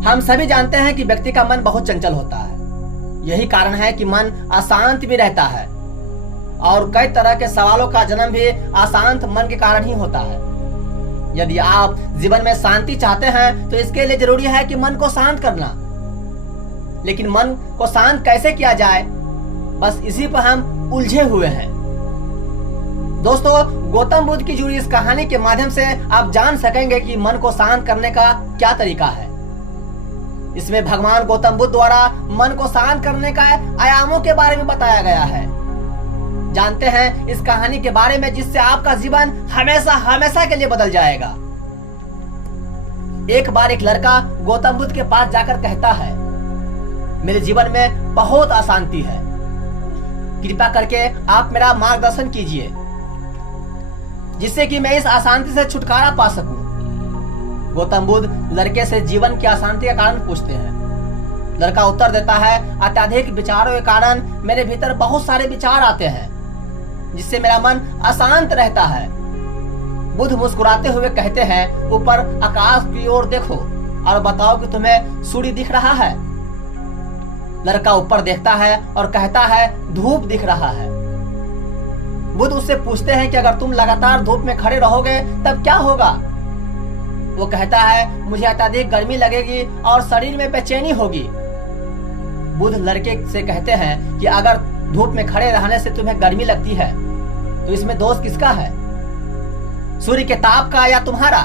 हम सभी जानते हैं कि व्यक्ति का मन बहुत चंचल होता है। यही कारण है कि मन अशांत भी रहता है और कई तरह के सवालों का जन्म भी अशांत मन के कारण ही होता है। यदि आप जीवन में शांति चाहते हैं तो इसके लिए जरूरी है कि मन को शांत करना। लेकिन मन को शांत कैसे किया जाए, बस इसी पर हम उलझे हुए हैं। दोस्तों, गौतम बुद्ध की जुड़ी इस कहानी के माध्यम से आप जान सकेंगे कि मन को शांत करने का क्या तरीका है। इसमें भगवान गौतम बुद्ध द्वारा मन को शांत करने का आयामों के बारे में बताया गया है। जानते हैं इस कहानी के बारे में जिससे आपका जीवन हमेशा हमेशा के लिए बदल जाएगा। एक बार एक लड़का गौतम बुद्ध के पास जाकर कहता है, मेरे जीवन में बहुत अशांति है, कृपा करके आप मेरा मार्गदर्शन कीजिए जिससे कि मैं इस अशांति से छुटकारा पा सकूं। गौतम बुद्ध लड़के से जीवन की अशांति का कारण पूछते हैं। लड़का उत्तर देता है, अत्यधिक विचारों के कारण मेरे भीतर बहुत सारे विचार आते हैं जिससे मेरा मन अशांत रहता है। बुद्ध मुस्कुराते हुए कहते हैं, ऊपर आकाश की ओर देखो और बताओ कि तुम्हें सूर्य दिख रहा है। लड़का ऊपर देखता है और कहता है, धूप दिख रहा है। बुद्ध उससे पूछते हैं कि अगर तुम लगातार धूप में खड़े रहोगे तब क्या होगा। वो कहता है, मुझे अत्यधिक गर्मी लगेगी और शरीर में बेचैनी होगी। बुद्ध लड़के से कहते हैं कि अगर धूप में खड़े रहने से तुम्हें गर्मी लगती है तो इसमें दोष किसका है, सूर्य के ताप का या तुम्हारा।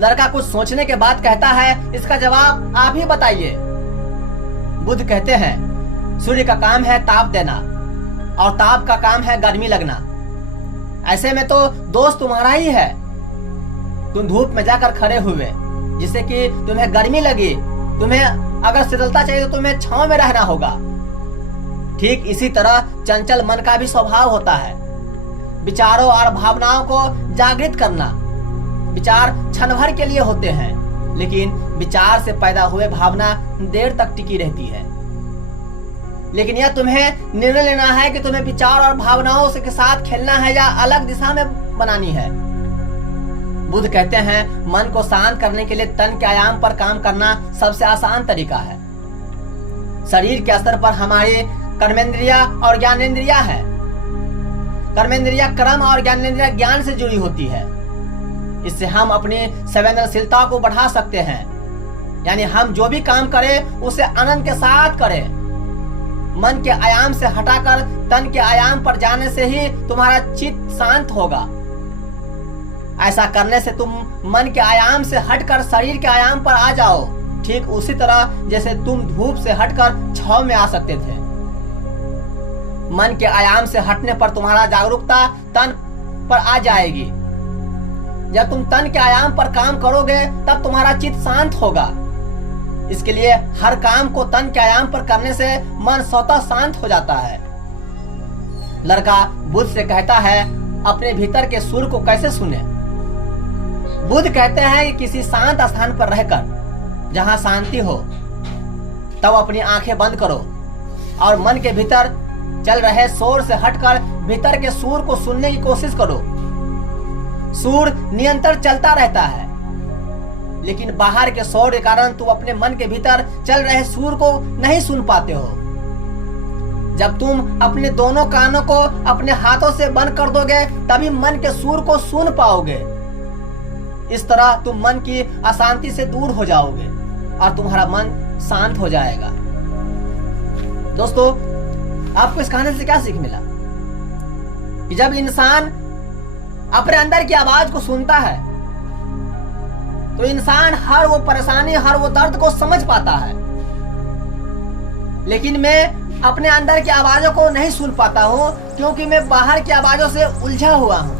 लड़का कुछ सोचने के बाद कहता है, इसका जवाब आप ही बताइए। बुद्ध कहते हैं, सूर्य का काम है ताप देना और ताप का काम है गर्मी लगना। ऐसे में तो दोष तुम्हारा ही है। तुम धूप में जाकर खड़े हुए जिससे कि तुम्हें गर्मी लगी। तुम्हें अगर शीतलता चाहिए तो तुम्हें छांव में रहना होगा। ठीक इसी तरह चंचल मन का भी स्वभाव होता है, विचारों और भावनाओं को जागृत करना। विचार क्षण भर के लिए होते हैं, लेकिन विचार से पैदा हुए भावना देर तक टिकी रहती है। लेकिन यह तुम्हें निर्णय लेना है कि तुम्हें विचार और भावनाओं के साथ खेलना है या अलग दिशा में बनानी है। बुद्ध कहते हैं, मन को शांत करने के लिए तन के आयाम पर काम करना सबसे आसान तरीका है। शरीर के स्तर पर हमारी कर्मेंद्रिया और ज्ञानेंद्रिया है। कर्मेंद्रिया कर्म और ज्ञानेंद्रिया ज्ञान से जुड़ी होती है। इससे हम अपनी संवेदनशीलता को बढ़ा सकते हैं, यानी हम जो भी काम करें उसे आनंद के साथ करें। मन के आयाम से हटाकर तन के आयाम पर जाने से ही तुम्हारा चित्त शांत होगा। ऐसा करने से तुम मन के आयाम से हटकर शरीर के आयाम पर आ जाओ, ठीक उसी तरह जैसे तुम धूप से हटकर छांव में आ सकते थे। मन के आयाम से हटने पर तुम्हारा जागरूकता तन पर आ जाएगी। जब तुम तन के आयाम पर काम करोगे तब तुम्हारा चित्त शांत होगा। इसके लिए हर काम को तन के आयाम पर करने से मन स्वतः शांत हो जाता है। लड़का बुद्ध से कहता है, अपने भीतर के सुर को कैसे सुने। बुद्ध कहते हैं कि किसी शांत स्थान पर रहकर जहां शांति हो तब अपनी आंखें बंद करो और मन के भीतर चल रहे शोर से हटकर भीतर के सुर को सुनने की कोशिश करो। सुर निरंतर चलता रहता है, लेकिन बाहर के शोर के कारण तुम अपने मन के भीतर चल रहे सुर को नहीं सुन पाते हो। जब तुम अपने दोनों कानों को अपने हाथों से बंद कर दोगे तभी मन के सुर को सुन पाओगे। इस तरह तुम मन की अशांति से दूर हो जाओगे और तुम्हारा मन शांत हो जाएगा। दोस्तों, आपको इस कहानी से क्या सीख मिला कि जब इंसान अपने अंदर की आवाज को सुनता है तो इंसान हर वो परेशानी, हर वो दर्द को समझ पाता है। लेकिन मैं अपने अंदर की आवाजों को नहीं सुन पाता हूं क्योंकि मैं बाहर की आवाजों से उलझा हुआ हूं,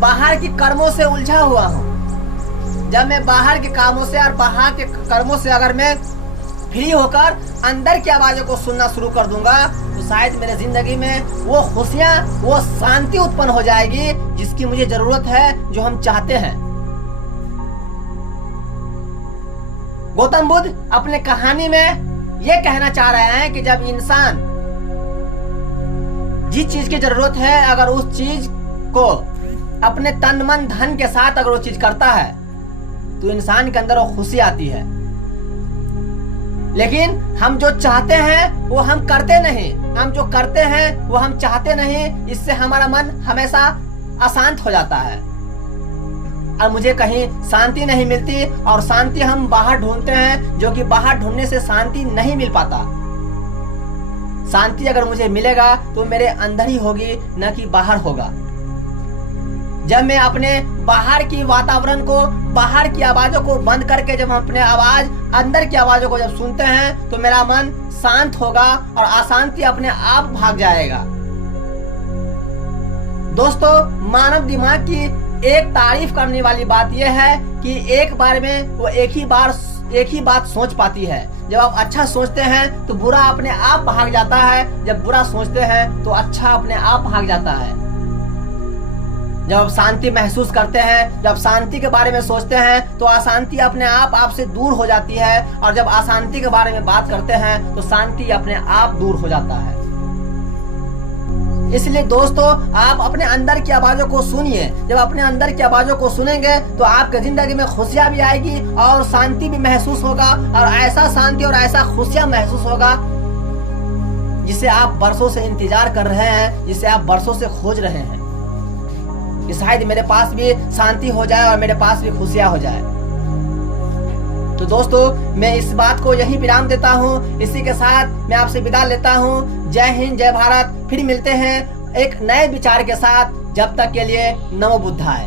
बाहर की कर्मों से उलझा हुआ हूं। जब मैं बाहर के कामों से और बाहर के कर्मों से अगर मैं फ्री होकर अंदर की आवाजों को सुनना शुरू कर दूंगा तो शायद मेरे जिंदगी में वो खुशियां, वो शांति उत्पन्न हो जाएगी जिसकी मुझे जरूरत है, जो हम चाहते हैं। गौतम बुद्ध अपने कहानी में ये कहना चाह रहे हैं कि जब इंसान जिस चीज की जरूरत है अगर उस चीज को अपने तन मन धन के साथ अगर वो चीज करता है तो इंसान के अंदर वो खुशी आती है। लेकिन हम जो चाहते हैं वो हम करते नहीं, हम जो करते हैं वो हम चाहते नहीं, इससे हमारा मन हमेशा अशांत हो जाता है और मुझे कहीं शांति नहीं मिलती। और शांति हम बाहर ढूंढते हैं, जो कि बाहर ढूंढने से शांति नहीं मिल पाता। शांति अगर मुझे मिलेगा तो मेरे अंदर ही होगी, न कि बाहर होगा। जब मैं अपने बाहर की वातावरण को, बाहर की आवाजों को बंद करके जब हम अपने आवाज अंदर की आवाजों को जब सुनते हैं तो मेरा मन शांत होगा और अशांति अपने आप भाग जाएगा। दोस्तों, मानव दिमाग की एक तारीफ करने वाली बात यह है कि एक बार में वो एक ही बात सोच पाती है। जब आप अच्छा सोचते हैं तो बुरा अपने आप भाग जाता है, जब बुरा सोचते हैं तो अच्छा अपने आप भाग जाता है। जब आप शांति महसूस करते हैं, जब शांति के बारे में सोचते हैं तो अशांति अपने आप आपसे दूर हो जाती है, और जब अशांति के बारे में बात करते हैं तो शांति अपने आप दूर हो जाता है। इसलिए दोस्तों, आप अपने अंदर की आवाजों को सुनिए। जब अपने अंदर की आवाजों को सुनेंगे तो आपके जिंदगी में खुशियां भी आएगी और शांति भी महसूस होगा, और ऐसा शांति और ऐसा खुशियां महसूस होगा जिसे आप बरसों से इंतजार कर रहे हैं, जिसे आप बरसों से खोज रहे हैं कि शायद मेरे पास भी शांति हो जाए और मेरे पास भी खुशियां हो जाए। तो दोस्तों, मैं इस बात को यही विराम देता हूँ। इसी के साथ मैं आपसे विदा लेता हूँ। जय हिंद, जय भारत। फिर मिलते हैं एक नए विचार के साथ। जब तक के लिए नमो बुद्धाय।